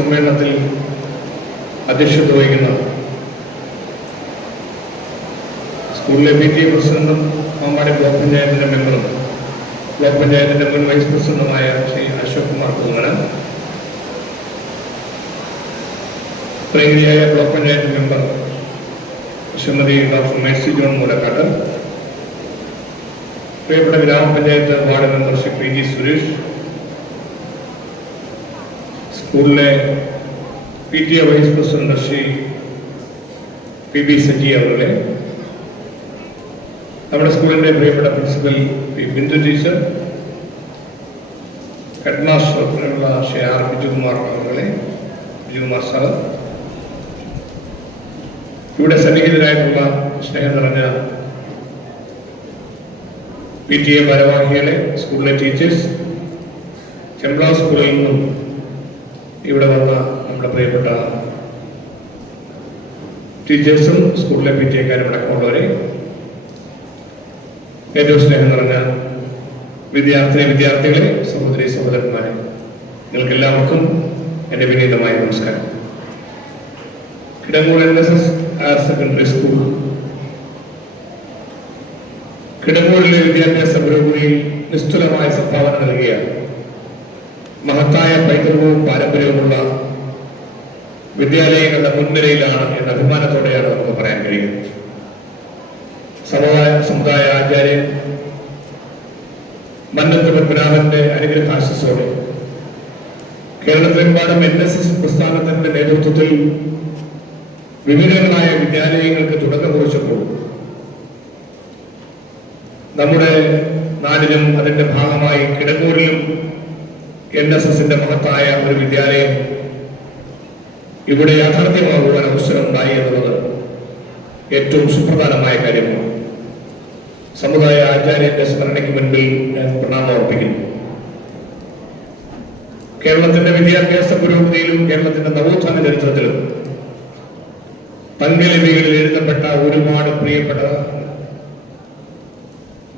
സമ്മേളനത്തിൽ അധ്യക്ഷത വഹിക്കുന്ന സ്കൂളിലെ PTA പ്രസിഡന്റും മാമ്പാടി ബ്ലോക്ക് പഞ്ചായത്തിൻ്റെ മെമ്പറും ബ്ലോക്ക് പഞ്ചായത്തിൻ്റെ മുൻ വൈസ് പ്രസിഡന്റുമായ ശ്രീ അശോക് കുമാർ പൂങ്ങനം, പ്രിയങ്കരിയായ block panchayat member Shrimati doctor Mercy John Moolakkattu, പ്രിയപ്പെട്ട ഗ്രാമപഞ്ചായത്ത് ward member Shri PG Suresh, സ്കൂളിലെ PTA vice president Shri PB Saji അവരുടെ, നമ്മുടെ സ്കൂളിൻ്റെ പ്രിയപ്പെട്ട പ്രിൻസിപ്പൽ ബിന്ദു ടീച്ചർ, ഹെഡ് മാസ്റ്ററുള്ള ശ്രീ R ബിജുകുമാർ അവരുടെ, ബിജുകുമാർ സാർ, ഇവിടെ സന്നിഹിതരായിട്ടുള്ള സ്നേഹം നിറഞ്ഞ PTA ഭാരവാഹികളെ, സ്കൂളിലെ ടീച്ചേഴ്സ്, ചെമ്പ്ല സ്കൂളിൽ നിന്നും ഇവിടെ വന്ന നമ്മുടെ പ്രിയപ്പെട്ട ടീച്ചേഴ്സും സ്കൂളിലെ PTA-ക്കാരും അടക്കമുള്ളവരെ, ഏറ്റവും സ്നേഹം നിറഞ്ഞ വിദ്യാർത്ഥികളെ, സഹോദരി സഹോദരന്മാരെ, നിങ്ങൾക്ക് എല്ലാവർക്കും എൻ്റെ വിനീതമായ നമസ്കാരം. Kidangoor NSS higher secondary school കിടങ്ങൂരിലെ വിദ്യാഭ്യാസ പുരോഗതിയിൽ നിസ്തുലമായ സംഭാവന നൽകിയ മഹത്തായ പൈതൃകവും പാരമ്പര്യവുമുള്ള വിദ്യാലയങ്ങളുടെ മുൻനിരയിലാണ് എന്ന അഭിമാനത്തോടെയാണ് നമുക്ക് പറയാൻ കഴിയുന്നത്. സമുദായ ആചാര്യൻ മന്നത്ത് പത്മനാഭന്റെ അനുഗ്രഹാശിസോടെ കേരളത്തിലെമ്പാടും NSS പ്രസ്ഥാനത്തിന്റെ നേതൃത്വത്തിൽ വിവിധങ്ങളായ വിദ്യാലയങ്ങൾക്ക് തുടക്കം കുറിച്ചപ്പോൾ നമ്മുടെ നാടിനും അതിന്റെ ഭാഗമായി കിടങ്ങൂരിലും NSS-ന്റെ മഹത്തായ ഒരു വിദ്യാലയം ഇവിടെ യാഥാർത്ഥ്യമാകുവാൻ അവസരമുണ്ടായി എന്നുള്ളത് ഏറ്റവും സുപ്രധാനമായ കാര്യമാണ്. സമുദായ ആചാര്യന്റെ സ്മരണയ്ക്ക് മുൻപിൽ ഞാൻ പ്രണാമം അർപ്പിക്കുന്നു. കേരളത്തിന്റെ വിദ്യാഭ്യാസ പുരോഗതിയിലും കേരളത്തിന്റെ നവോത്ഥാന ചരിത്രത്തിലും തങ്കലിപികളിൽ എഴുതപ്പെട്ട ഒരുപാട് പ്രിയപ്പെട്ട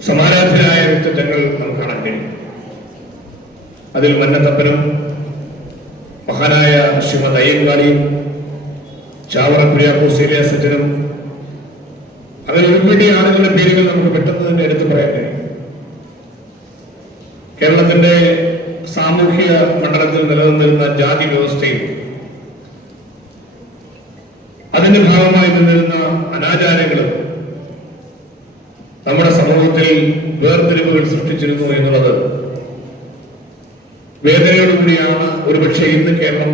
സമാരാധനായ വ്യക്തിത്വങ്ങൾ നമുക്ക് കാണാൻ കഴിയും. അതിൽ മന്നത്തപ്പനും മഹാനായ ശ്രീമദ് അയ്യങ്കാളിയും ചാവറ കുര്യാക്കോസ് ഏലിയാസച്ചനും അങ്ങനെ ഒരുപിടി ആളുകളുടെ പേരുകൾ നമുക്ക് പെട്ടെന്ന് തന്നെ എടുത്തു പറയാൻ കഴിയും. കേരളത്തിന്റെ സാമൂഹിക മണ്ഡലത്തിൽ നിലനിന്നിരുന്ന ജാതി വ്യവസ്ഥയും അതിന്റെ ഭാഗമായി നിന്നിരുന്ന അനാചാരങ്ങളും നമ്മുടെ സമൂഹത്തിൽ വേർതിരിവുകൾ സൃഷ്ടിച്ചിരുന്നു എന്നുള്ളത് വേദനയോടുകൂടിയാണ് ഒരുപക്ഷെ ഇന്ന് കേരളം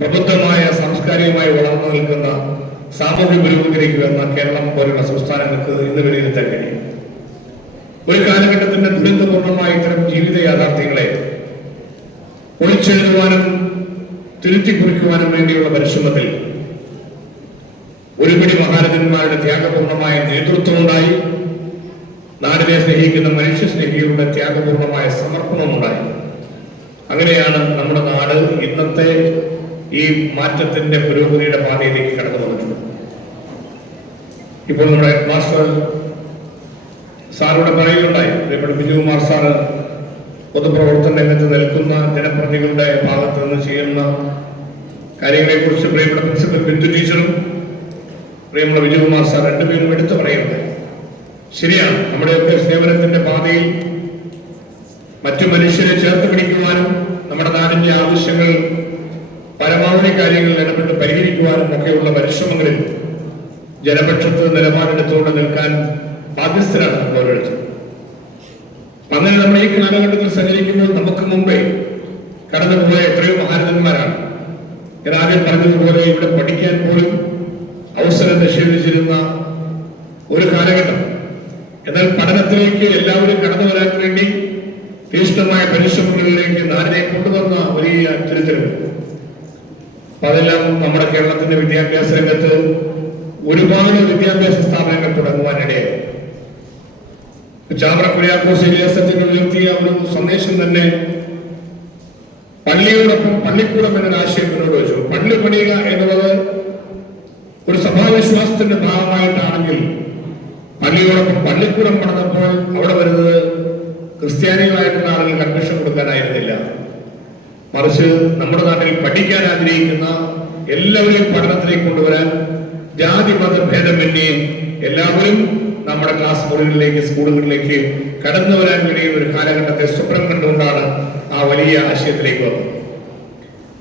പ്രബുദ്ധമായ സാംസ്കാരികമായി വളർന്നു നിൽക്കുന്ന സാമൂഹ്യ പുരോഗതിയിലേക്ക് വന്ന കേരളം പോലുള്ള സംസ്ഥാനങ്ങൾക്ക് ഇന്ന് വിലയിരുത്താൻ കഴിയും. ഒരു കാലഘട്ടത്തിന്റെ ദുരന്തപൂർണമായ ഇത്തരം ജീവിത യാഥാർത്ഥ്യങ്ങളെ ഒളിച്ചെഴുതുവാനും തിരുത്തി കുറിക്കുവാനും വേണ്ടിയുള്ള പരിശ്രമത്തിൽ ഒരുപിടി മഹാരഥന്മാരുടെ ത്യാഗപൂർണമായ നേതൃത്വമുണ്ടായി. നാടിനെ സ്നേഹിക്കുന്ന മനുഷ്യ സ്നേഹികളുടെ ത്യാഗപൂർണമായ സമർപ്പണമുണ്ടായി. അങ്ങനെയാണ് നമ്മുടെ നാട് ഇന്നത്തെ ഈ മാറ്റത്തിന്റെ പുരോഗതിയുടെ പാതയിലേക്ക് കടന്നു വന്നിട്ടുള്ളത്. ഇപ്പോൾ നമ്മുടെ ഹെഡ് മാസ്റ്റർ സാറിവിടെ പറയുകയുണ്ടായി, പ്രിയപ്പെട്ട ബിജുകുമാർ സാറ് പൊതുപ്രവർത്തന രംഗത്ത് നിൽക്കുന്ന ജനപ്രതിനിധികളുടെ ഭാഗത്ത് നിന്ന് ചെയ്യുന്ന കാര്യങ്ങളെ കുറിച്ച് പ്രിയപ്പെട്ട പ്രിൻസിപ്പൽ ബിന്ദു ടീച്ചറും പ്രിയപ്പെട്ട ബിജുകുമാർ സാർ രണ്ടുപേരും എടുത്തു പറയുന്നുണ്ടായി. ശരിയാണ്, നമ്മുടെയൊക്കെ സേവനത്തിന്റെ പാതയിൽ മറ്റു മനുഷ്യരെ ചേർത്ത് പിടിക്കുവാനും നമ്മുടെ നാടിന്റെ ആവശ്യങ്ങൾ പരമാവധി കാര്യങ്ങളിൽ ഇടപെട്ട് പരിഹരിക്കുവാനും ഒക്കെയുള്ള പരിശ്രമങ്ങളിൽ ജനപക്ഷത്ത് നിലപാടെടുത്തുകൊണ്ട് നിൽക്കാൻ ബാധ്യസ്ഥരാണ് നമ്മൾ ഓരോരുത്തരും. അങ്ങനെ നമ്മൾ ഈ കാലഘട്ടത്തിൽ സഞ്ചരിക്കുമ്പോൾ നമുക്ക് മുമ്പേ കടന്നുപോയ എത്രയോ മഹാരഥന്മാരാണ്. ഞാൻ ആദ്യം പറഞ്ഞതുപോലെ ഇവിടെ പഠിക്കാൻ പോലും അവസരം നിഷേധിച്ചിരുന്ന ഒരു കാലഘട്ടം. എന്നാൽ പഠനത്തിലേക്ക് എല്ലാവരും കടന്നു വരാൻ വേണ്ടി തീഷ്ണമായ പരിശ്രമങ്ങളിലേക്ക് നാടിനെ കൊണ്ടുവന്ന വലിയ തിരുത്തരവ്. അപ്പൊ അതെല്ലാം നമ്മുടെ കേരളത്തിന്റെ വിദ്യാഭ്യാസ രംഗത്ത് ഒരുപാട് വിദ്യാഭ്യാസ സ്ഥാപനങ്ങൾ തുടങ്ങുവാനിടയായി. ചാവറ കുര്യാക്കോസ് ഏലിയാസച്ചൻ ഉയർത്തിയ ഒരു സന്ദേശം തന്നെ പള്ളിയോടൊപ്പം പള്ളിക്കൂടം എന്നൊരു ആശയം മുന്നോട്ട് വെച്ചു. പള്ളി പണിയുക എന്നുള്ളത് ഒരു സഭാവിശ്വാസത്തിന്റെ ഭാഗമായിട്ടാണെങ്കിൽ പള്ളിയോടൊപ്പം പള്ളിക്കൂടം പണിതപ്പോൾ അവിടെ വരുന്നത് ക്രിസ്ത്യാനികളായിട്ടുള്ള ആളുകൾ കൺവെൻഷൻ കൊടുക്കാനായിരുന്നില്ല, മറിച്ച് നമ്മുടെ നാട്ടിൽ പഠിക്കാൻ ആഗ്രഹിക്കുന്ന എല്ലാവരെയും പഠനത്തിലേക്ക് കൊണ്ടുവരാൻ ജാതി മത ഭേദമന്യേ എല്ലാവരും നമ്മുടെ ക്ലാസ് മുറികളിലേക്ക് സ്കൂളുകളിലേക്ക് കടന്നു വരാൻ കഴിയുന്ന ഒരു കാലഘട്ടത്തെ സ്വപ്നം കണ്ടുകൊണ്ടാണ് ആ വലിയ ആശയത്തിലേക്ക് വന്നത്.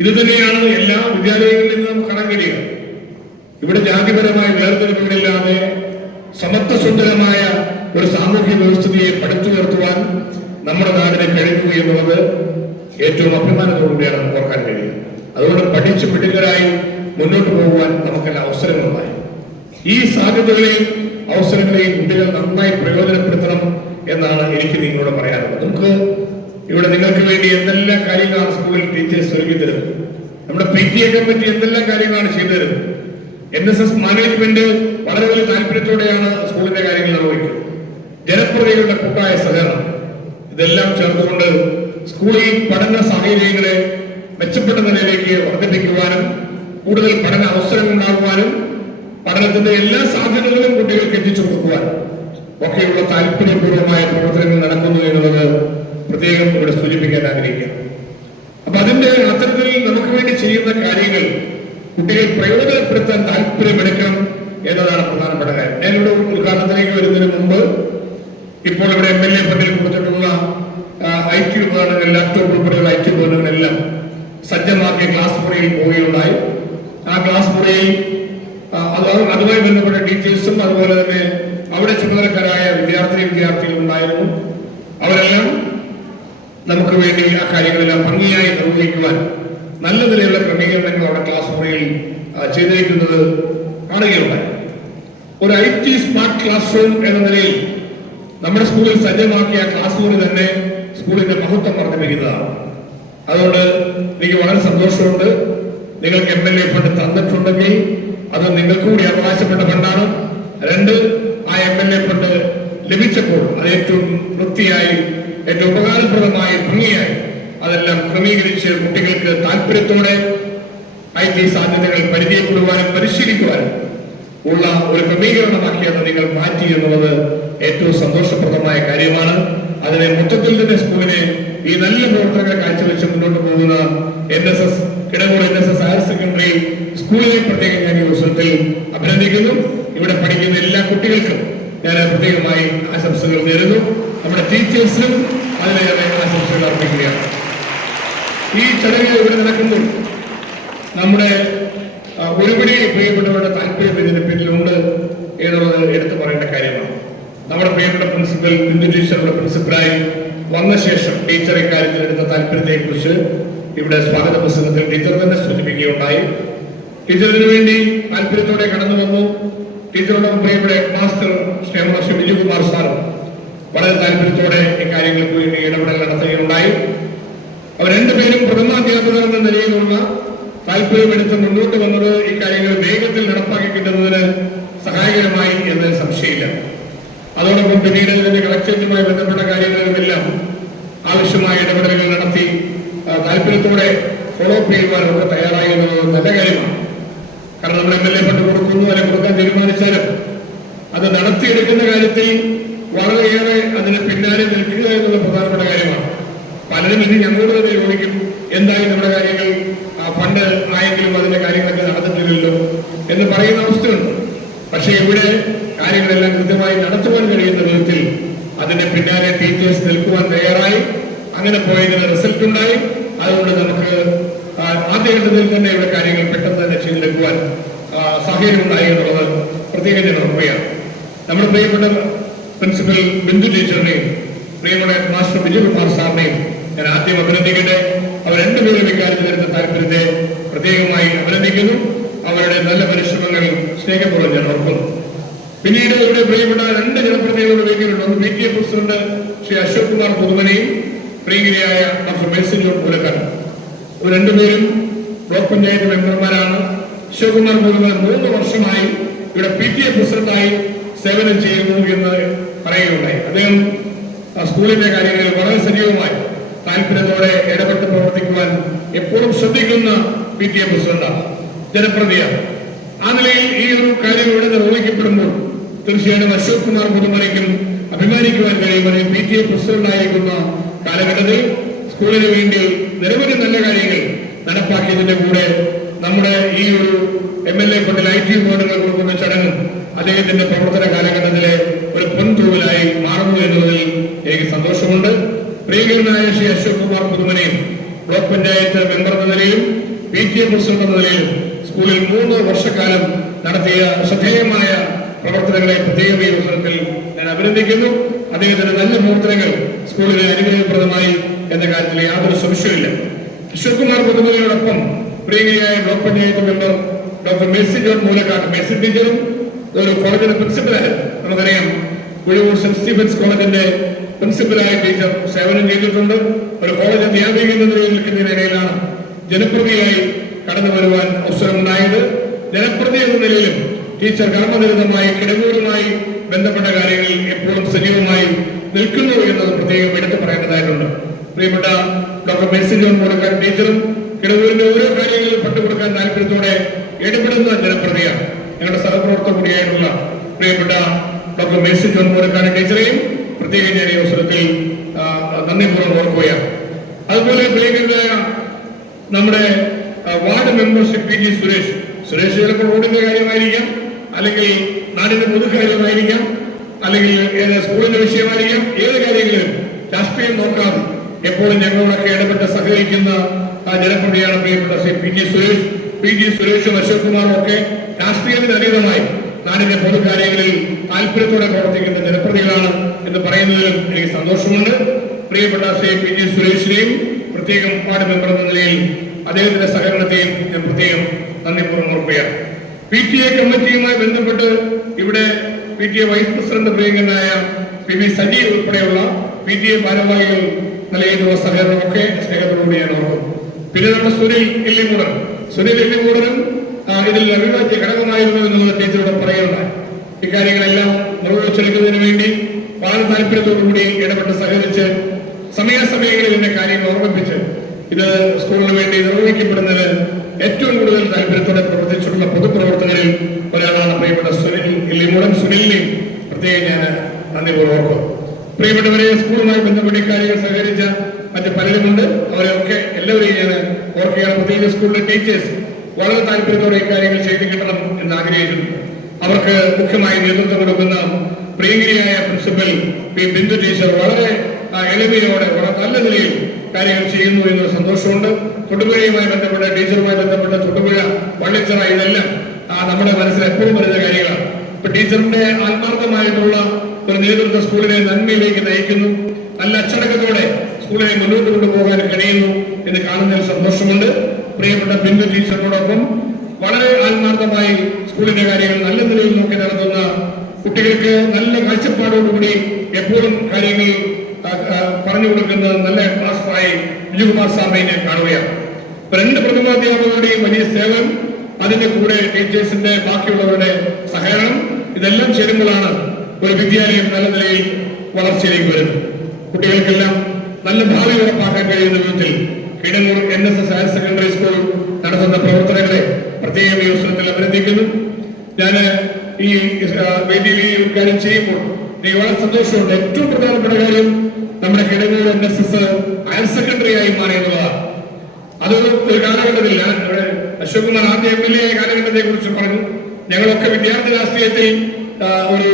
ഇത് തന്നെയാണ് എല്ലാ വിദ്യാലയങ്ങളിൽ നിന്നും കാണാൻ കഴിയുക. ഇവിടെ ജാതിപരമായ വേർതിരിവുകളില്ലാതെ സമത്വസുന്ദരമായ ഒരു സാമൂഹ്യ വ്യവസ്ഥിതിയെ പടുത്തുയർത്തുവാൻ നമ്മുടെ നാടിന് കഴിഞ്ഞു എന്നുള്ളത് ഏറ്റവും അഭിമാനത്തോടുകൂടിയാണ് നമുക്ക് ഓർക്കാൻ കഴിയുക. അതുകൊണ്ട് പഠിച്ചു മിടുക്കരായി മുന്നോട്ട് പോകുവാൻ നമുക്കെല്ലാം അവസരങ്ങളുണ്ടായി. ഈ സാധ്യതകളെയും അവസരങ്ങളെയും കുട്ടികൾ നന്നായി പ്രയോജനപ്പെടുത്തണം എന്നാണ് എനിക്ക് നിങ്ങളോട് പറയാനുള്ളത്. നമുക്ക് ഇവിടെ നിങ്ങൾക്ക് വേണ്ടി എന്തെല്ലാം കാര്യങ്ങളാണ് സ്കൂളിൽ ടീച്ചേഴ്സ് ഒരുക്കി തരുന്നത്. നമ്മുടെ PTA കമ്മിറ്റി എന്തെല്ലാം കാര്യങ്ങളാണ് ചെയ്തു തരുന്നത്. NSS മാനേജ്മെന്റ് വളരെ വലിയ താല്പര്യത്തോടെയാണ് സ്കൂളിന്റെ കാര്യങ്ങൾ നിർവഹിക്കുന്നത്. ജനപ്രതിനിധികളുടെ കൂട്ടായ സഹകരണം ഇതെല്ലാം ചേർത്തുകൊണ്ട് സ്കൂളിൽ പഠന സാഹചര്യങ്ങളെ മെച്ചപ്പെട്ട നിലയിലേക്ക് വർദ്ധിപ്പിക്കുവാനും കൂടുതൽ പഠന അവസരങ്ങൾ ഉണ്ടാകുവാനും പഠനത്തിന്റെ എല്ലാ സാധ്യതകളും കുട്ടികൾക്ക് എത്തിച്ചു കൊടുക്കുവാനും ഒക്കെയുള്ള താല്പര്യപൂർവമായ പ്രവർത്തനങ്ങൾ നടക്കുന്നു എന്നുള്ളത് പ്രത്യേകം ഇവിടെ സൂചിപ്പിക്കാൻ ആഗ്രഹിക്കാം. അപ്പൊ അതിന്റെ അത്തരത്തിൽ നമുക്ക് വേണ്ടി ചെയ്യുന്ന കാര്യങ്ങൾ കുട്ടികൾ പ്രയോജനപ്പെടുത്താൻ താല്പര്യമെടുക്കണം എന്നതാണ് പ്രധാനപ്പെട്ട കാര്യം. ഞാനിവിടെ ഉദ്ഘാടനത്തിലേക്ക് വരുന്നതിന് മുമ്പ് ഇപ്പോൾ ഇവിടെ MLA ഫണ്ടിൽ കൊടുത്തിട്ടുള്ള IT ഉപകരണങ്ങൾ, ലാപ്ടോപ്പ് ഉൾപ്പെടെയുള്ള IT ഉപകരണങ്ങളെല്ലാം സജ്ജമാക്കിയ ക്ലാസ് മുറിയിൽ പോവുകയുണ്ടായി. ആ ക്ലാസ് മുറിയിൽ അതുമായി ബന്ധപ്പെട്ട ടീച്ചേഴ്സും അതുപോലെ തന്നെ അവിടെ ചുമതലക്കാരായ വിദ്യാർത്ഥികളും ഉണ്ടായിരുന്നു. അവരെല്ലാം നമുക്ക് വേണ്ടി ആ കാര്യങ്ങളെല്ലാം ഭംഗിയായി നിർവഹിക്കുവാൻ നല്ല നിലയിലുള്ള ക്രമീകരണങ്ങൾ അവിടെ ക്ലാസ് മുറിയിൽ ചെയ്തിരിക്കുന്നത് കാണുകയുണ്ടായി. ഒരു IT സ്മാർട്ട് ക്ലാസ് റൂം എന്ന നിലയിൽ നമ്മുടെ സ്കൂളിൽ സജ്ജമാക്കിയ ക്ലാസ് മുറി തന്നെ സ്കൂളിന്റെ മഹത്വം വർദ്ധിപ്പിക്കുന്നതാണ്. അതുകൊണ്ട് എനിക്ക് വളരെ സന്തോഷമുണ്ട്. നിങ്ങൾക്ക് MLA ഫണ്ട് തന്നിട്ടുണ്ടെങ്കിൽ അത് നിങ്ങൾക്ക് കൂടി അവകാശപ്പെട്ട ഫണ്ടാണ്. രണ്ട്, ആ MLA ഫണ്ട് ലഭിച്ചപ്പോൾ അത് ഏറ്റവും വൃത്തിയായി, ഏറ്റവും ഉപകാരപ്രദമായി, ഭംഗിയായി അതെല്ലാം ക്രമീകരിച്ച് കുട്ടികൾക്ക് താല്പര്യത്തോടെ IT സാധ്യതകൾ പരിചയപ്പെടുവാനും പരിശീലിക്കുവാനും ഉള്ള ഒരു ക്രമീകരണമാക്കിയത് നിങ്ങൾ മാറ്റി എന്നുള്ളത് ഏറ്റവും സന്തോഷപ്രദമായ കാര്യമാണ്. അതിനെ മൊത്തത്തിൽ തന്നെ സ്കൂളിനെ ഈ നല്ല പ്രവർത്തനങ്ങൾ കാഴ്ചവെച്ച് മുന്നോട്ട് പോകുന്ന NSS Kidangoor NSS higher secondary സ്കൂളിനെ പ്രത്യേകം ഞാൻ ഈ അവസരത്തിൽ അഭിനന്ദിക്കുന്നു. ഇവിടെ പഠിക്കുന്ന എല്ലാ കുട്ടികൾക്കും ഞാൻ പ്രത്യേകമായി ആശംസകൾ നേരുന്നു. നമ്മുടെ ടീച്ചേഴ്സിനും അതിലേറെ ആശംസകൾ അർപ്പിക്കുകയാണ്. ഈ ചടങ്ങ് ഇവിടെ നടക്കുന്നു. നമ്മുടെ ഒരുപടി പ്രിയപ്പെട്ടവരുടെ താല്പര്യം ഇതിന് പിന്നിലുണ്ട് എന്നുള്ളത് എടുത്തു പറയേണ്ട കാര്യമാണ്. നമ്മുടെ പ്രിയപ്പെട്ട പ്രിൻസിപ്പൽ ബിന്ദു ടീച്ചറുടെ പ്രിൻസിപ്പലായി വന്ന ശേഷം ടീച്ചർ ഇക്കാര്യത്തിൽ എടുത്ത താല്പര്യത്തെ കുറിച്ച് ഇവിടെ സ്വാഗത പ്രസംഗത്തിൽ ടീച്ചർ തന്നെ സൂചിപ്പിക്കുകയുണ്ടായി. ടീച്ചറിന് വേണ്ടി താല്പര്യത്തോടെ കടന്നു വന്നു. ടീച്ചറുടെ പ്രിയപ്പെട്ട മാസ്റ്റർ ശ്രീ വിജയകുമാർ സാറും വളരെ താല്പര്യത്തോടെ ഇക്കാര്യങ്ങൾക്ക് വേണ്ടി ഇടപെടൽ നടത്തുകയുണ്ടായി. അവർ രണ്ടുപേരും പ്രഥമാധ്യാപകർ എന്ന നിലയിലുള്ള താല്പര്യമെടുത്ത് മുന്നോട്ട് വന്നത് ഈ കാര്യങ്ങൾ വേഗത്തിൽ നടപ്പാക്കി കിട്ടുന്നതിന് സഹായകരമായി എന്നതിൽ സംശയമില്ല. അതോടൊപ്പം പിന്നീട് ഇതിന്റെ കളക്ടറേറ്റുമായി ബന്ധപ്പെട്ട കാര്യങ്ങളിലുമെല്ലാം ആവശ്യമായ ഇടപെടലുകൾ നടത്തി താല്പര്യത്തോടെ ഫോളോ അപ്പ് ചെയ്യുവാനൊക്കെ തയ്യാറായി എന്നത് നല്ല കാര്യമാണ്. കാരണം നമ്മൾ MLA ഫണ്ട് കൊടുക്കുന്നു, അല്ലെ കൊടുക്കാൻ തീരുമാനിച്ചാലും അത് നടത്തിയെടുക്കുന്ന കാര്യത്തിൽ വളരെയേറെ അതിന് പിന്നാലെ നിൽക്കുക എന്നുള്ള പ്രധാനപ്പെട്ട കാര്യമാണ്. പലരും ഇനി ഞങ്ങളോട് തന്നെ ചോദിക്കും, എന്തായി നമ്മുടെ കാര്യങ്ങൾ, ഫണ്ട് ആയെങ്കിലും അതിന്റെ കാര്യങ്ങളൊക്കെ നടന്നിട്ടില്ലല്ലോ എന്ന് പറയുന്ന അവസ്ഥയുണ്ട്. പക്ഷെ ഇവിടെ കാര്യങ്ങളെല്ലാം കൃത്യമായി നടത്തുവാൻ കഴിയുന്ന വിധത്തിൽ അതിന്റെ പിന്നാലെ ടീച്ചേഴ്സ് നിൽക്കുവാൻ തയ്യാറായി. അങ്ങനെ പോയതിന് റിസൾട്ട് ഉണ്ടായി. അതുകൊണ്ട് നമുക്ക് ആദ്യഘട്ടത്തിൽ തന്നെ ഇവിടെ കാര്യങ്ങൾ പെട്ടെന്ന് തന്നെ ചെയ്തെടുക്കുവാൻ സാഹചര്യം ഉണ്ടായി എന്നുള്ളത് പ്രത്യേകം ഞാൻ ഓർക്കുകയാണ്. നമ്മുടെ പ്രിയപ്പെട്ട പ്രിൻസിപ്പൽ ബിന്ദു ടീച്ചറിനെയും പ്രിയപ്പെട്ട മാസ്റ്റർ വിജയകുമാർ സാറിനെയും ഞാൻ ആദ്യം അഭിനന്ദിക്കട്ടെ. അവർ രണ്ടുപേരും ഇക്കാര്യത്തിൽ എടുത്ത താല്പര്യത്തെ പ്രത്യേകമായി അഭിനന്ദിക്കുന്നു. അവരുടെ നല്ല പരിശ്രമങ്ങൾ സ്നേഹപൂർവ്വം ഞാൻ ഓർക്കുന്നു. പിന്നീട് ഇവിടെ പ്രിയപ്പെട്ട രണ്ട് ജനപ്രതിനിധികളുടെ വേദിയിലുണ്ട്. ഒന്ന് PTA പ്രസിഡന്റ് ശ്രീ അശോക് കുമാർ പുതുമനയും പ്രിയങ്കരിയായ ഡോക്ടർ മേഴ്സി ജോർജ് പുലക്കാനും. ഇവർ രണ്ടുപേരും ബ്ലോക്ക് പഞ്ചായത്ത് മെമ്പർമാരാണ്. അശോക് കുമാർ പുതുമന 3 വർഷമായി ഇവിടെ PTA പ്രസിഡന്റായി സേവനം ചെയ്യുന്നു എന്ന് പറയുകയുണ്ടായി. അദ്ദേഹം സ്കൂളിന്റെ കാര്യങ്ങളിൽ വളരെ സജീവമായി താല്പര്യത്തോടെ ഇടപെട്ട് പ്രവർത്തിക്കുവാൻ എപ്പോഴും ശ്രദ്ധിക്കുന്ന PTA പ്രസിഡന്റാണ്, ജനപ്രതിയാണ്. ആ നിലയിൽ ഈ ഒരു കാര്യം ഇവിടെ നിർവഹിക്കപ്പെടുമ്പോൾ തീർച്ചയായിട്ടും അശോക് കുമാർ പുതുമനയ്ക്കും അഭിമാനിക്കുവാൻ കഴിയുമെന്ന് PTA പ്രസിഡന്റായിരിക്കുന്ന കാലഘട്ടത്തിൽ സ്കൂളിന് വേണ്ടി നിരവധി നല്ല കാര്യങ്ങൾ നടപ്പാക്കിയതിന്റെ കൂടെ നമ്മുടെ ഈ ഒരു MLA ഫണ്ടിൽ IT ഉപകരണങ്ങൾ കൊടുക്കുന്ന ചടങ്ങും അദ്ദേഹത്തിന്റെ പ്രവർത്തന കാലഘട്ടത്തിലെ ഒരു പൊൻതൂവലായി മാറുന്നു എന്നതിൽ എനിക്ക് സന്തോഷമുണ്ട്. പ്രിയങ്കരനായ ശ്രീ അശോക് കുമാർ പുതുമനയും ബ്ലോക്ക് പഞ്ചായത്ത് മെമ്പർ എന്ന നിലയിലും PTA പ്രസിഡന്റ് എന്ന നിലയിലും സ്കൂളിൽ 3 വർഷക്കാലം നടത്തിയ ശ്രദ്ധേയമായ പ്രവർത്തനങ്ങളെ പ്രത്യേക ഈ അവസരത്തിൽ ഞാൻ അഭിനന്ദിക്കുന്നു. അദ്ദേഹത്തിന്റെ നല്ല പ്രവർത്തനങ്ങൾ സ്കൂളിന് അനുഗ്രഹപ്രദമായി എന്ന കാര്യത്തിൽ യാതൊരു സംശയമില്ല. അശോക് കുമാർ പുതുമനയോടൊപ്പം പ്രിയങ്കരയായ block panchayat member doctor Mercy John Moolakkad, Mercy ടീച്ചറും ഒരു കോളേജിന്റെ പ്രിൻസിപ്പലായി നമുക്കറിയാം. കുഴിയൂർ സെന്റ് സ്റ്റീഫൻസ് കോളേജിന്റെ പ്രിൻസിപ്പലായ ടീച്ചർ സേവനം ചെയ്തിട്ടുണ്ട്. ഒരു കോളേജ് അധ്യാപിക്കുന്നതിൽ നിൽക്കുന്നതിനിടയിലാണ് ജനപ്രതിയായി കടന്നു വരുവാൻ അവസരമുണ്ടായത്. ജനപ്രതി എന്ന നിലയിലും ടീച്ചർ കർമ്മനിരതമായി കിടങ്ങൂരുമായി ബന്ധപ്പെട്ട കാര്യങ്ങളിൽ എപ്പോഴും സജീവമായി നിൽക്കുന്നു എന്നത് പ്രത്യേകം എടുത്തു പറയേണ്ടതായിട്ടുണ്ട്. പ്രിയപ്പെട്ട ഡോക്ടർ മേഴ്സി ജോൺ മൂലക്കാട് ടീച്ചറും കിടങ്ങൂരിന്റെ ഓരോ കാര്യങ്ങളിൽ പട്ടുകൊടുക്കാൻ താല്പര്യത്തോടെ ഇടപെടുന്ന ജനപ്രതിയാണ്. ഞങ്ങളുടെ സഹപ്രവർത്തക കൂടിയായിട്ടുള്ള പ്രിയപ്പെട്ട ഡോക്ടർ മേഴ്സി ജോൺ മൂലക്കാട് ടീച്ചറെയും പ്രത്യേകം ഞാൻ ഈ അവസരത്തിൽ നന്ദിപൂർവ്വം ഓർക്കുകയാണ്. അതുപോലെ പ്രിയങ്കരനായ നമ്മുടെ വാർഡ് മെമ്പർഷിപ്പ് PG സുരേഷ് ചിലപ്പോൾ റോഡിന്റെ കാര്യമായിരിക്കാം, അല്ലെങ്കിൽ നാടിന്റെ പൊതുകാര്യമായിരിക്കാം, അല്ലെങ്കിൽ സ്കൂളിന്റെ വിഷയമായിരിക്കാം. ഏത് കാര്യങ്ങളിലും രാഷ്ട്രീയം നോക്കാതെ എപ്പോഴും ഞങ്ങളോടൊക്കെ ഇടപെട്ട് സഹകരിക്കുന്ന ജനപ്രതിയാണ് പ്രിയപ്പെട്ട ശ്രീ PG സുരേഷും അശോക് കുമാറും ഒക്കെ രാഷ്ട്രീയത്തിന് അതീതമായി നാടിന്റെ പൊതുകാര്യങ്ങളിൽ താല്പര്യത്തോടെ പ്രവർത്തിക്കുന്ന ജനപ്രതികളാണ് എന്ന് പറയുന്നതിലും എനിക്ക് സന്തോഷമുണ്ട്. പ്രിയപ്പെട്ട ശ്രീ PG സുരേഷിനെയും പ്രത്യേകം വാർഡ് മെമ്പർ എന്ന നിലയിൽ അദ്ദേഹത്തിന്റെ സഹകരണത്തെയും ഞാൻ പ്രത്യേകം നന്ദിപൂർവ്വം ഓർക്കുകയാണ്. PTA കമ്മിറ്റിയുമായി ബന്ധപ്പെട്ട് ഇവിടെ PTA വൈസ് പ്രസിഡന്റ് പ്രിയങ്കരനായ PV സജി ഉൾപ്പെടെയുള്ള PTA ഭാരവാഹികൾ നിലയിലുള്ള സഹകരണമൊക്കെ സ്നേഹത്തോടുകൂടി ഞാൻ ഓർക്കുന്നു. പിന്നെ നമ്മുടെ സുനിൽ എല്ലിമൂടനും ഇതിൽ അവിഭാജ്യ ഘടകമായിരുന്നു എന്നുള്ളത് ടീച്ചറോട് പറയുകയുണ്ടായി. ഇക്കാര്യങ്ങളെല്ലാം നിർവഹിച്ചെടുക്കുന്നതിന് വേണ്ടി വളരെ താല്പര്യത്തോടുകൂടി ഇടപെട്ട് സഹകരിച്ച് സമയാസമയങ്ങളിൽ ഇതിന്റെ കാര്യങ്ങൾ ഓർമ്മിപ്പിച്ച് ഇത് സ്കൂളിന് വേണ്ടി നിർവഹിക്കപ്പെടുന്നതിന് ഏറ്റവും കൂടുതൽ താല്പര്യത്തോടെ പ്രവർത്തിച്ചിട്ടുള്ള പൊതുപ്രവർത്തകരിൽ ഒരാളാണ് പ്രിയപ്പെട്ട സുനിൽ എല്ലിമൂടൻ. സുനിലിനെയും പ്രത്യേകം ഞാൻ നന്ദിപൂർവ്വം ഓർക്കുന്നു. പ്രിയപ്പെട്ടവരെ, സ്കൂളുമായി ബന്ധപ്പെട്ട കാര്യങ്ങൾ സഹകരിച്ച മറ്റ് പലരുമുണ്ട്. അവരെയൊക്കെ എല്ലാവരെയും ഞാൻ ഓർക്കുകയാണ്. പ്രത്യേകിച്ച് സ്കൂളിലെ ടീച്ചേഴ്സ് വളരെ താല്പര്യത്തോടെ ഇക്കാര്യങ്ങൾ ചെയ്തു കിട്ടണം എന്ന് ആഗ്രഹിച്ചിട്ടുണ്ട്. അവർക്ക് മുഖ്യമായി നേതൃത്വം കൊടുക്കുന്ന പ്രിയങ്കരിയായ പ്രിൻസിപ്പൽ പി ബിന്ദു ടീച്ചർ വളരെ എളിമയോടെ വളരെ നല്ല നിലയിൽ കാര്യങ്ങൾ ചെയ്യുന്നു എന്നൊരു സന്തോഷമുണ്ട്. തൊടുപുഴയുമായി ബന്ധപ്പെട്ട ടീച്ചറുമായി ബന്ധപ്പെട്ട തൊടുപുഴ വള്ളിച്ചിറ ഇതെല്ലാം നമ്മുടെ മനസ്സിൽ എപ്പോഴും വരുന്ന കാര്യങ്ങളാണ്. ഇപ്പൊ ടീച്ചറിന്റെ ആത്മാർത്ഥമായിട്ടുള്ള ഒരു നേതൃത്വം സ്കൂളിനെ നന്മയിലേക്ക് നയിക്കുന്നു. നല്ല അച്ചടക്കത്തോടെ സ്കൂളിനെ മുന്നോട്ട് കൊണ്ടുപോകാൻ കഴിയുന്നു എന്ന് കാണുന്നതിൽ സന്തോഷമുണ്ട്. പ്രിയപ്പെട്ട ബിന്ദു ടീച്ചറിനോടൊപ്പം വളരെ ആത്മാർത്ഥമായി സ്കൂളിന്റെ കാര്യങ്ങൾ നല്ല നിലയിൽ നോക്കി നടത്തുന്ന കുട്ടികൾക്ക് നല്ല കാഴ്ചപ്പാടോടുകൂടി എപ്പോഴും കാര്യങ്ങൾ പറഞ്ഞു കൊടുക്കുന്ന നല്ല മാസ്റ്ററായി വിജയകുമാർ സാറിനെ കാണുകയാണ്. 2 പ്രഥമാധ്യാപകരുടെയും വലിയ സേവനം, അതിന്റെ കൂടെ ടീച്ചേഴ്സിന്റെ ബാക്കിയുള്ളവരുടെ സഹകരണം, ഇതെല്ലാം ചേരുമ്പോഴാണ് ഒരു വിദ്യാലയം നല്ല നിലയിൽ വളർച്ചയിലേക്ക് വരുന്നത്. കുട്ടികൾക്കെല്ലാം നല്ല ഭാവി ഉറപ്പാക്കാൻ കഴിയുന്ന വിധത്തിൽ Kidangoor NSS higher secondary school നടത്തുന്ന പ്രവർത്തനങ്ങളെ പ്രത്യേകം ഈ അവസരത്തിൽ അഭിനന്ദിക്കുന്നു. ഞാൻ ഈ വേദിയിൽ ഈ കാര്യം ചെയ്യുമ്പോൾ എനിക്ക് വളരെ സന്തോഷമുണ്ട്. ഏറ്റവും പ്രധാനപ്പെട്ട കാര്യം നമ്മുടെ കിടങ്ങൂർ NSS ഹയർ സെക്കൻഡറി ആയി മാറിയെന്നുള്ളതാണ്. അതൊരു കാലഘട്ടത്തിൽ അശോക് കുമാർ ആദ്യ MLA ആയ കാലഘട്ടത്തെ കുറിച്ച് പറഞ്ഞു. ഞങ്ങളൊക്കെ വിദ്യാർത്ഥി രാഷ്ട്രീയത്തിൽ ഒരു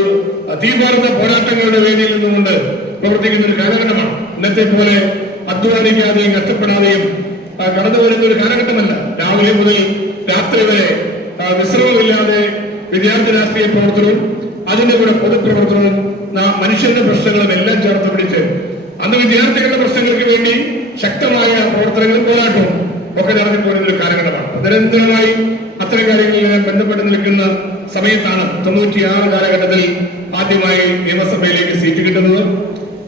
തീപാർന്ന പോരാട്ടങ്ങളുടെ വേദിയിൽ നിന്നുകൊണ്ട് പ്രവർത്തിക്കുന്ന ഒരു കാലഘട്ടമാണ്. ഇന്നത്തെ പോലെ അധ്വാനിക്കാതെയും കഷ്ടപ്പെടാതെയും കടന്നു വരുന്ന ഒരു കാലഘട്ടമല്ല. രാവിലെ മുതൽ രാത്രി വരെ വിശ്രമമില്ലാതെ വിദ്യാർത്ഥി രാഷ്ട്രീയ പ്രവർത്തനവും അതിന്റെ കൂടെ പൊതുപ്രവർത്തനവും മനുഷ്യന്റെ പ്രശ്നങ്ങളും എല്ലാം ചേർത്ത് പിടിച്ച് അന്ന് വിദ്യാർത്ഥികളുടെ പ്രശ്നങ്ങൾക്ക് വേണ്ടി ശക്തമായ പ്രവർത്തനങ്ങളും പോരാട്ടവും ഒക്കെ നടത്തിപ്പോരുന്ന ഒരു കാലഘട്ടമാണ്. നിരന്തരമായി അത്തരം കാര്യങ്ങളിൽ ബന്ധപ്പെട്ട് നിൽക്കുന്ന സമയത്താണ് 96 കാലഘട്ടത്തിൽ ആദ്യമായി നിയമസഭയിലേക്ക് സീറ്റ് കിട്ടുന്നത്.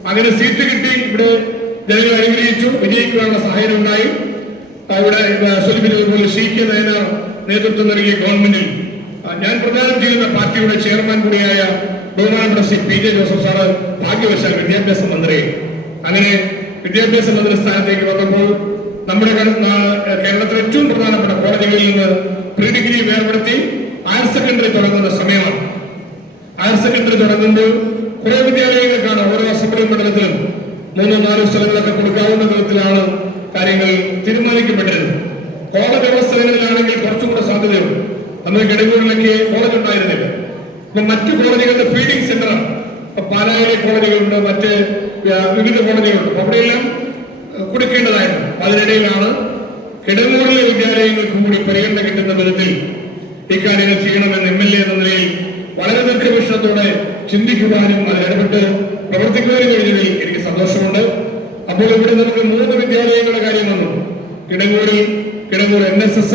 അങ്ങനെ സീറ്റ് കിട്ടി ഇവിടെ ജനങ്ങൾ അനുഗ്രഹിച്ചു, വിജയിക്കുവാനുള്ള സാഹചര്യം ഉണ്ടായി. ഇവിടെ സൂചിപ്പിച്ചതുപോലെ CK നയനാർ നേതൃത്വം നൽകിയ ഗവൺമെന്റിൽ ഞാൻ പ്രദാനം ചെയ്യുന്ന പാർട്ടിയുടെ ചെയർമാൻ കൂടിയായ ബഹുമാനപ്പെട്ട ശ്രീ PJ ജോസഫ് സാറ് ഭാഗ്യവശാൽ വിദ്യാഭ്യാസ മന്ത്രി. അങ്ങനെ വിദ്യാഭ്യാസ മന്ത്രി സ്ഥാനത്തേക്ക് വന്നപ്പോൾ നമ്മുടെ കേരളത്തിലെ ഏറ്റവും പ്രധാനപ്പെട്ട കോളേജുകളിൽ നിന്ന് പ്രീ ഡിഗ്രി വേർപെടുത്തി ഹയർ സെക്കൻഡറി തുടങ്ങുന്ന സമയമാണ്. ഹയർ സെക്കൻഡറി തുടങ്ങുമ്പോൾ കുറെ വിദ്യാലയങ്ങൾക്കാണ് ഓരോ അസംബ്ലി മണ്ഡലത്തിലും 3-4 സ്ഥലങ്ങളൊക്കെ കൊടുക്കാവുന്ന വിധത്തിലാണ് കാര്യങ്ങൾ സാധ്യതയുണ്ട്. നമുക്ക് കിടങ്ങൂരിലൊക്കെ കോളേജ് ഉണ്ടായിരുന്നില്ല. ഇപ്പൊ മറ്റു കോളേജുകളുടെ ഫീഡിംഗ് സെന്ററാണ്. ഇപ്പൊ പാലായിലെ കോളേജുകളുണ്ട്, മറ്റ് വിവിധ കോളേജുകളുണ്ട്. അപ്പൊ അവിടെയെല്ലാം കൊടുക്കേണ്ടതായിരുന്നു. അതിനിടയിലാണ് കിടങ്ങൂരിലെ വിദ്യാലയങ്ങൾക്കും കൂടി പരിഗണന കിട്ടുന്ന വിധത്തിൽ ഇക്കാര്യങ്ങൾ ചെയ്യണമെന്ന് MLA എന്ന നിലയിൽ വളരെ ദീർഘവീക്ഷണത്തോടെ ചിന്തിക്കുവാനും അതിനിടപെട്ട് പ്രവർത്തിക്കുവാനും കഴിഞ്ഞതിൽ എനിക്ക് സന്തോഷമുണ്ട്. അപ്പോൾ ഇവിടെ നമുക്ക് 3 വിദ്യാലയങ്ങളുടെ കാര്യം വന്നു. Kidangoor NSS,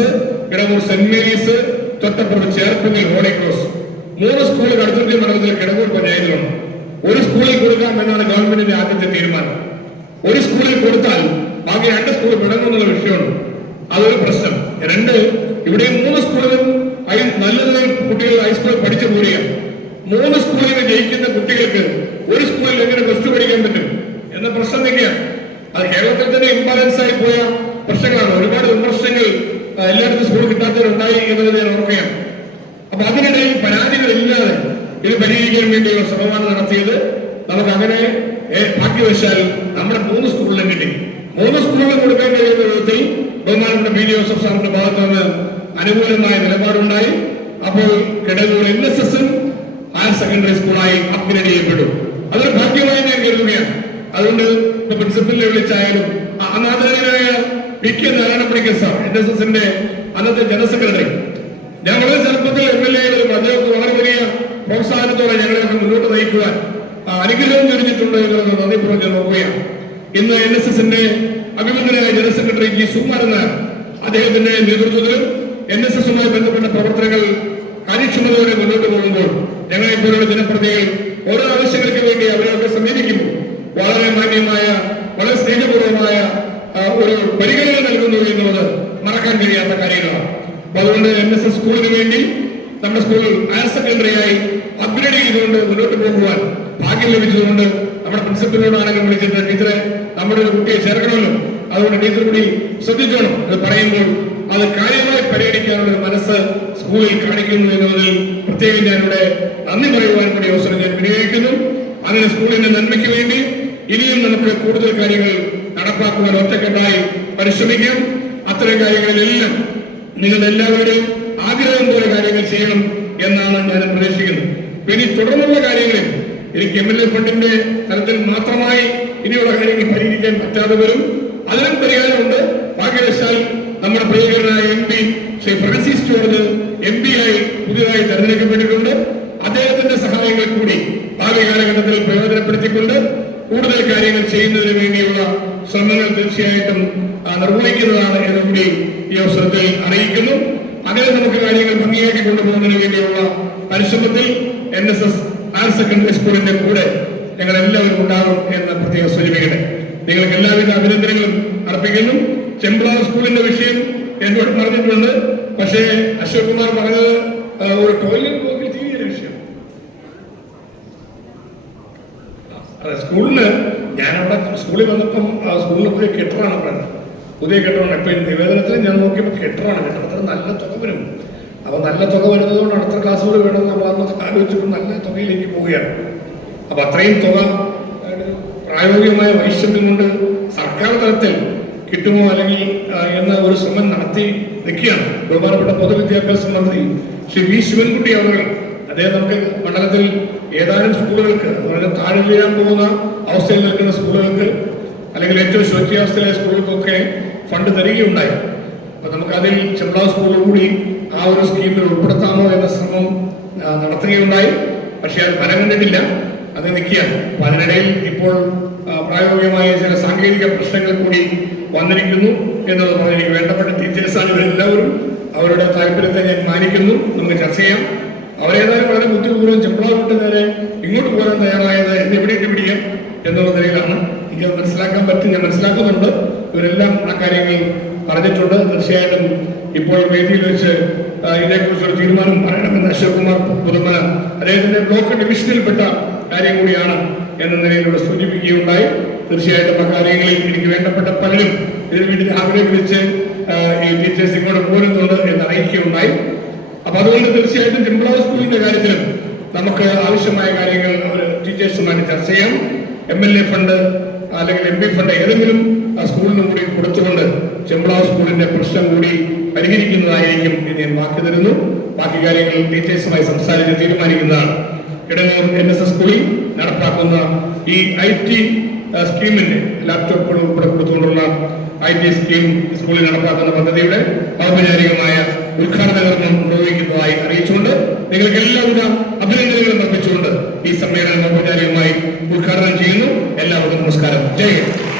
Kidangoor saint Mary's, തൊട്ടപ്പുറത്ത് ചേർപ്പുന്നിൽ ഹോളി ക്രോസ്. 3 സ്കൂളുകൾ അടുത്തുള്ള മണ്ഡലത്തിൽ കിടങ്ങൂർ പഞ്ചായത്തിലുണ്ട്. ഒരു സ്കൂളിൽ കൊടുക്കാം എന്നാണ് ഗവൺമെന്റിന്റെ ആദ്യത്തെ തീരുമാനം. ഒരു സ്കൂളിൽ കൊടുത്താൽ ബാക്കി 2 സ്കൂൾ വിടങ്ങുന്നുള്ള വിഷയമുണ്ട്. അതൊരു പ്രശ്നം. 2, ഇവിടെ 3 സ്കൂളിലും നല്ല കുട്ടികൾ ഹൈസ്കൂളിൽ പഠിച്ചു പോരുകയാണ്. 3 സ്കൂളിൽ ജയിക്കുന്ന കുട്ടികൾക്ക് ഒരു സ്കൂളിൽ എങ്ങനെ പ്ലസ് 2 പഠിക്കാൻ പറ്റും എന്ന പ്രശ്നം തന്നെയാണ്. അത് കേരളത്തിൽ തന്നെ ഇംബാലൻസ് ആയി പോയ പ്രശ്നങ്ങളാണ്. ഒരുപാട് വിമർശനങ്ങൾ എല്ലായിടത്തും സ്കൂൾ കിട്ടാത്തവരുണ്ടായി എന്നത് ഞാൻ ഓർക്കുകയാണ്. അപ്പൊ അതിനിടയിൽ പരാതികളില്ലാതെ ഇത് പരിഹരിക്കാൻ വേണ്ടിയുള്ള ശ്രമമാണ് നടത്തിയത്. നമുക്ക് അങ്ങനെ ഭാഗ്യവശാൽ നമ്മുടെ 3 സ്കൂളിലും കിട്ടി. 3 സ്കൂളിലും കൊടുക്കാൻ കഴിയുന്ന വിധത്തിൽ ബഹുമാനപ്പെട്ട B. ജോസഫ് സാറിന്റെ ഭാഗത്ത് നിന്ന് അനുകൂലമായ നിലപാടുണ്ടായി. അപ്പോൾ കിടങ്ങൂർ NSS ഹയർ സെക്കൻഡറി സ്കൂളായി അപ്ഗ്രേഡ് ചെയ്യപ്പെട്ടു. അതൊരു ഭാഗ്യമായി ഞാൻ കരുതുകയാണ്. അതുകൊണ്ട് ഇപ്പൊ പ്രിൻസിപ്പലിനെ വിളിച്ചായാലും അനാദരണീയനായ PK നാരായണപ്പണിക്കർ സാർ, NSSന്റെ അന്നത്തെ ജനറൽ സെക്രട്ടറി, ഞാൻ വളരെ ചെറുപ്പത്തിൽ MLA അദ്ദേഹത്തെ വളരെ വലിയ പ്രോത്സാഹനത്തോടെ ഞങ്ങളെയൊക്കെ മുന്നോട്ട് നയിക്കുവാൻ അനുഗ്രഹം ചൊരിഞ്ഞിട്ടുണ്ട് എന്നുള്ളത് നന്ദിപൂർവ്വം ഞാൻ നോക്കുകയാണ്. ഇന്ന് NSSന്റെ അഭിമന്യനായ general secretary G. Sukumaran Nair, അദ്ദേഹത്തിന്റെ നേതൃത്വത്തിലും NSSുമായി ബന്ധപ്പെട്ട പ്രവർത്തനങ്ങൾ കാര്യക്ഷമതയോടെ മുന്നോട്ട് പോകുമ്പോൾ ഞങ്ങളെ പോലുള്ള ജനപ്രതിനിധികൾ ഓരോ ആവശ്യങ്ങൾക്ക് വേണ്ടി അവരെയൊക്കെ സമീപിക്കുമ്പോൾ വളരെ മാന്യമായ, വളരെ സ്നേഹപൂർവമായ ഒരു പരിഗണന നൽകുന്നു എന്നുള്ളത് മറക്കാൻ കഴിയാത്ത കാര്യങ്ങളാണ്. അപ്പൊ അതുകൊണ്ട് NSS സ്കൂളിന് വേണ്ടി നമ്മുടെ സ്കൂൾ ഹയർ സെക്കൻഡറിയായി അപ്ഗ്രേഡ് ചെയ്തുകൊണ്ട് മുന്നോട്ട് പോകുവാൻ ഭാഗ്യം ലഭിച്ചതുകൊണ്ട് നമ്മുടെ പ്രിൻസിപ്പലിനോടാണെങ്കിലും വിളിച്ചിട്ട് ടീച്ചറെ നമ്മുടെ ഒരു കുട്ടിയെ ചേർക്കണമല്ലോ, അതുകൊണ്ട് ടീച്ചർ കൂടി ശ്രദ്ധിച്ചോണം അത് പറയുമ്പോൾ അത് കാര്യമായി പരിഗണിക്കാനുള്ള ഒരു മനസ്സ് സ്കൂളിൽ കാണിക്കുന്നു എന്നതിൽ പ്രത്യേകം ഞാനിവിടെ നന്ദി പറയുവാൻ കൂടി അവസരം ഞാൻ വിനിയോഗിക്കുന്നു. അങ്ങനെ സ്കൂളിന്റെ നന്മയ്ക്ക് വേണ്ടി ഇനിയും നമുക്ക് കൂടുതൽ കാര്യങ്ങൾ നടപ്പാക്കുവാൻ ഒറ്റക്കെട്ടായി പരിശ്രമിക്കാം. അത്തരം കാര്യങ്ങളിലെല്ലാം നിങ്ങളുടെ എല്ലാവരുടെയും ആഗ്രഹം പോലെ കാര്യങ്ങൾ ചെയ്യണം എന്നാണ് ഞാൻ പ്രതീക്ഷിക്കുന്നത്. ഇനി തുടർന്നുള്ള കാര്യങ്ങളിൽ എനിക്ക് MLA ഫണ്ടിന്റെ തലത്തിൽ മാത്രമായി ഇനിയുള്ള കാര്യങ്ങൾ പരിഹരിക്കാൻ പറ്റാതെ വരും. അതിനും പരിഹാരമുണ്ട്. ഭാഗ്യവശാൽ നമ്മുടെ പ്രിയങ്കരനായ MP Shri Francis George MP ആയി പുതിയതായി തെരഞ്ഞെടുക്കപ്പെട്ടിട്ടുണ്ട്. അദ്ദേഹത്തിന്റെ സഹായങ്ങൾ കൂടി ഭാവി കാലഘട്ടത്തിൽ പ്രയോജനപ്പെടുത്തിക്കൊണ്ട് കൂടുതൽ കാര്യങ്ങൾ ചെയ്യുന്നതിന് വേണ്ടിയുള്ള ശ്രമങ്ങൾ തീർച്ചയായിട്ടും നിർവഹിക്കുന്നതാണ് എന്ന് കൂടി ഈ അവസരത്തിൽ അറിയിക്കുന്നു. അങ്ങനെ നമുക്ക് കാര്യങ്ങൾ ഭംഗിയാക്കി കൊണ്ടുപോകുന്നതിന് വേണ്ടിയുള്ള പരിശ്രമത്തിൽ NSS ഹയർ സെക്കൻഡറി സ്കൂളിന്റെ കൂടെ ഞങ്ങൾ എല്ലാവരും ഉണ്ടാകും എന്ന് പ്രത്യേകം സൂചിപ്പിക്കട്ടെ. നിങ്ങൾക്ക് എല്ലാവിധ അഭിനന്ദനങ്ങളും അർപ്പിക്കുന്നു. ചെമ്പ്ലാവ് സ്കൂളിന്റെ വിഷയം എന്നോട് പറഞ്ഞിട്ടുണ്ട്. പക്ഷേ അശോക് കുമാർ പറഞ്ഞത് ഒരു ടോയ്ലറ്റ് ബ്ലോക്കിൽ തീരെ വിഷയം. അതെ, സ്കൂളിന് ഞാനവിടെ സ്കൂളിൽ വന്നപ്പം സ്കൂളിൽ പുതിയ കെട്ടറാണ് പറഞ്ഞത്. പുതിയ കെട്ടറാണ്. ഇപ്പൊ നിവേദനത്തിൽ ഞാൻ നോക്കിയപ്പോൾ കെട്ടറാണ്. കെട്ടിടത്തിന് നല്ല തുക വരും. അപ്പൊ നല്ല തുക വരുന്നതുകൊണ്ട് അടുത്ത ക്ലാസ്സുകൾ വേണമെന്ന് നമ്മൾ അന്നൊക്കെ ആലോചിച്ചപ്പോൾ നല്ല തുകയിലേക്ക് പോവുകയാണ്. അപ്പൊ അത്രയും തുക പ്രായോഗികമായ വൈഷമ്യം കൊണ്ട് സർക്കാർ തലത്തിൽ കിട്ടുമോ അല്ലെങ്കിൽ എന്ന ഒരു ശ്രമം നടത്തി നിൽക്കുകയാണ്. ബഹുമാനപ്പെട്ട പൊതുവിദ്യാഭ്യാസ മന്ത്രി ശ്രീ V. ശിവൻകുട്ടി അവർ, അദ്ദേഹം നമുക്ക് മണ്ഡലത്തിൽ ഏതാനും സ്കൂളുകൾക്ക്, അതായത് താഴെ വീഴാൻ പോകുന്ന അവസ്ഥയിൽ നിൽക്കുന്ന സ്കൂളുകൾക്ക് അല്ലെങ്കിൽ ഏറ്റവും ശോച്യാവസ്ഥയിലെ സ്കൂളുകൾക്കൊക്കെ ഫണ്ട് തരികയുണ്ടായി. അപ്പൊ നമുക്ക് അതിൽ ചെമ്പ്ലാവ് സ്കൂളിൽ കൂടി ആ ഒരു സ്കീമിൽ ഉൾപ്പെടുത്താമോ എന്ന ശ്രമം നടത്തുകയുണ്ടായി. പക്ഷെ അത് ഫലം കണ്ടിട്ടില്ല, അത് നിൽക്കുകയാണ്. അപ്പൊ അതിനിടയിൽ ഇപ്പോൾ പ്രായോഗികമായ ചില സാങ്കേതിക പ്രശ്നങ്ങൾ കൂടി വന്നിരിക്കുന്നു എന്നുള്ളത് പറഞ്ഞ് എനിക്ക് വേണ്ടപ്പെട്ട ടീച്ചേഴ്സാണ് ഇവരെല്ലാവരും. അവരുടെ താല്പര്യത്തെ ഞാൻ മാനിക്കുന്നു. നമുക്ക് ചർച്ച ചെയ്യാം. അവരേതായാലും വളരെ ബുദ്ധിപൂർവ്വം ചെമ്പ്ലാവ് വിട്ട് നേരെ ഇങ്ങോട്ട് പോകാൻ തയ്യാറായത് എന്നെ എവിടെയിട്ട് പിടിക്കാം എന്നുള്ള നിലയിലാണ് എനിക്കത് മനസ്സിലാക്കാൻ പറ്റും. ഞാൻ മനസ്സിലാക്കുന്നുണ്ട്. ഇവരെല്ലാം ആ കാര്യങ്ങൾ പറഞ്ഞിട്ടുണ്ട്. തീർച്ചയായിട്ടും ഇപ്പോൾ വേദിയിൽ വെച്ച് ഇതിനെക്കുറിച്ചൊരു തീരുമാനം പറയണമെന്ന് അശോക് കുമാർ പുതുമന അദ്ദേഹത്തിന്റെ ബ്ലോക്ക് ഡിവിഷനിൽപ്പെട്ട കാര്യം കൂടിയാണ് എന്ന നിലയിലൂടെ സൂചിപ്പിക്കുകയുണ്ടായി. തീർച്ചയായിട്ടും ആ കാര്യങ്ങളിൽ എനിക്ക് വേണ്ടപ്പെട്ട പലരും ഇതിനു വേണ്ടി ആഗ്രഹിച്ച് ഈ ടീച്ചേഴ്സ് ഇങ്ങോട്ട് പോരുന്നുണ്ട് എന്ന് അറിയിക്കുകയുണ്ടായി. അപ്പൊ അതുകൊണ്ട് തീർച്ചയായിട്ടും ചെമ്പ്ലാവ് സ്കൂളിന്റെ കാര്യത്തിലും നമുക്ക് ആവശ്യമായ കാര്യങ്ങൾ ടീച്ചേഴ്സുമായിട്ട് ചർച്ച ചെയ്യാം. MLA ഫണ്ട് അല്ലെങ്കിൽ MP ഫണ്ട് ഏതെങ്കിലും സ്കൂളിനും കൂടി കൊടുത്തുകൊണ്ട് ചെമ്പ്ളാവ് സ്കൂളിന്റെ പ്രശ്നം കൂടി പരിഹരിക്കുന്നതായിരിക്കും എന്ന് ഞാൻ വാക്ക് തരുന്നു. ബാക്കി കാര്യങ്ങൾ ടീച്ചേഴ്സുമായി സംസാരിച്ച് തീരുമാനിക്കുന്നതാണ്. കിടങ്ങൂർ NSS സ്കൂളിൽ നടപ്പാക്കുന്ന ഈ IT സ്കീമിന്റെ ലാപ്ടോപ്പുകൾ ഉൾപ്പെടെ കൊടുത്തുകൊണ്ടുള്ള IT സ്കീം സ്കൂളിൽ നടപ്പാക്കുന്ന പദ്ധതിയുടെ ഔപചാരികമായ ഉദ്ഘാടന കർമ്മം നിർവഹിക്കുന്നതായി അറിയിച്ചുകൊണ്ട് നിങ്ങൾക്ക് എല്ലാവിധ അഭിനന്ദനങ്ങളും അർപ്പിച്ചുകൊണ്ട് ഈ സമ്മേളനം ഔപചാരികമായി ഉദ്ഘാടനം ചെയ്യുന്നു. എല്ലാവർക്കും നമസ്കാരം. ജയ് ഹിന്ദ്.